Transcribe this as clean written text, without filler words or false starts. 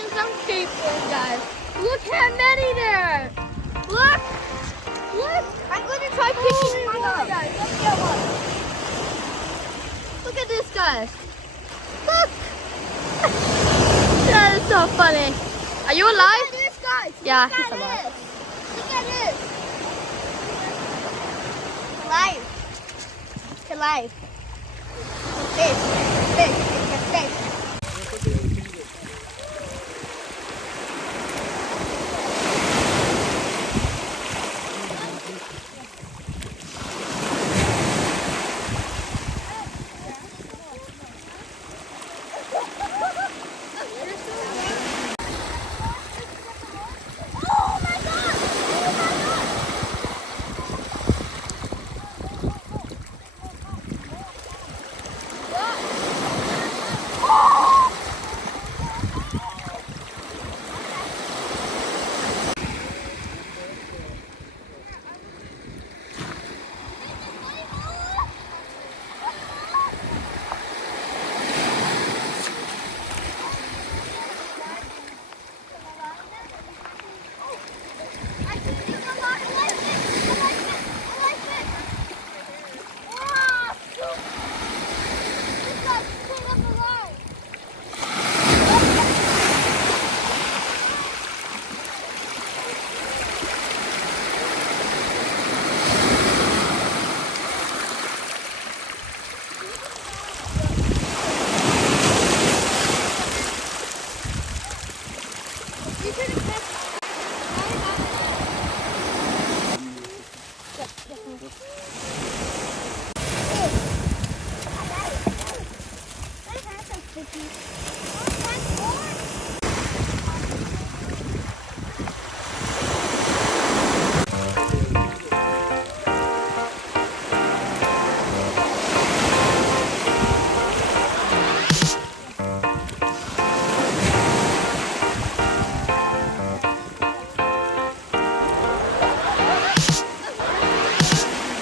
catching some skateboards, guys. Look how many there. Look. Look. I'm going to try picking one up. Guys, let's get one. Look at this, guys. Look. That is so funny. Are you alive? Look at this, guys. Yeah, Look he's at alive. this. Look at this. Alive. It's alive. Fish. Fish. It's a fish.